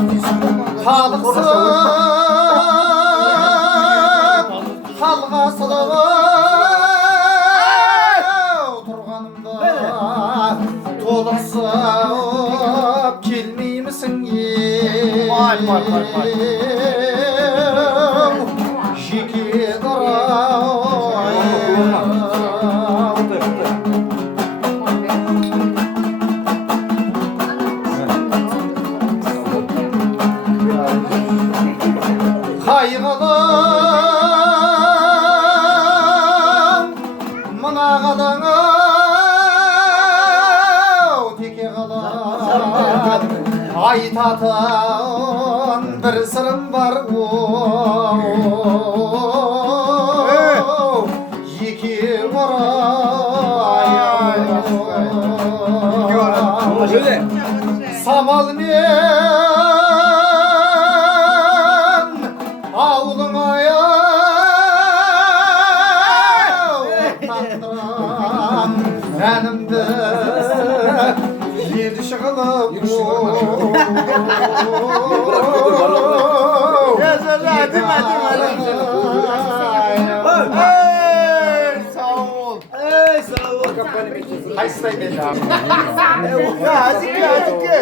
Талықсып қалғасылып тұрғанымда толықсып келмеймісің жеке дара қайғылым мына қалаң теке қалам айтатын бір сырым бар екеу самалмен ауылыңа әнімді ел шығылып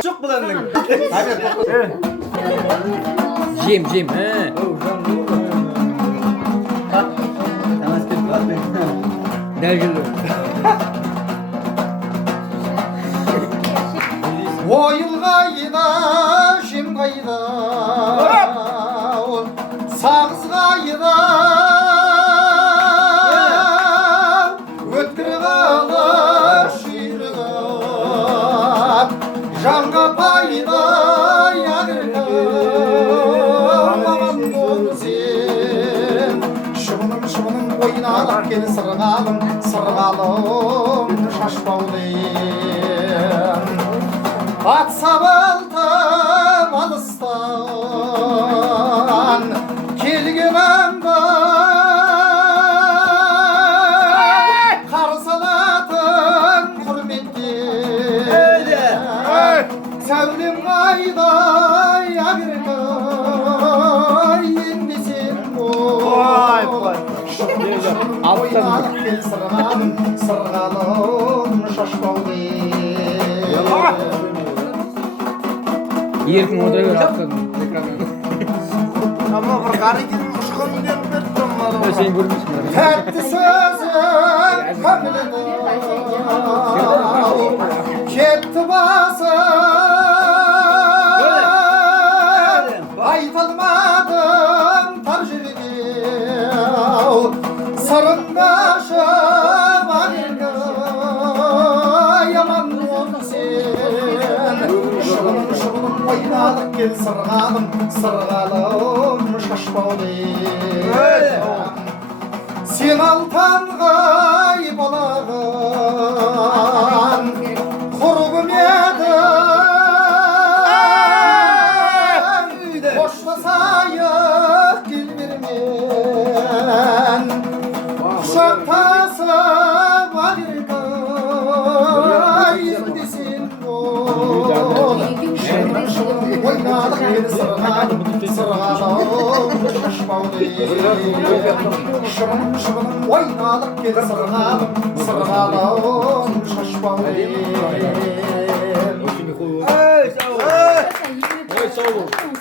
Çok bulandık. Jim. Dergili. ойыл қайда жем қайда сағыз қайда өткір қалыш үйрігіп жанға пайда маман бол сен шыбыным ойналып кел сырғалым шашбаулен ат сабылтып алыстан келген аңға қарсы алатын құрметтен сәулем қайда енбесең ойнап кел сырғалым шашбаулен Еркін отыра бер Ama bir karı gibi kuşkun diye bir Sen görmüşsün. тәтті сөзің көңілді кетті басым айта алмадым тар жерде сырыңды ашып яман бол сен шыбыным ойнадық кел сырғалым шашбаулен сен алтанғай балаған құрбым едің қоштасайық кел бермен құшақтасып емдесең бол ойнадық кел сырғалым шыбыным ойнадық кел сырғалым шашбаулен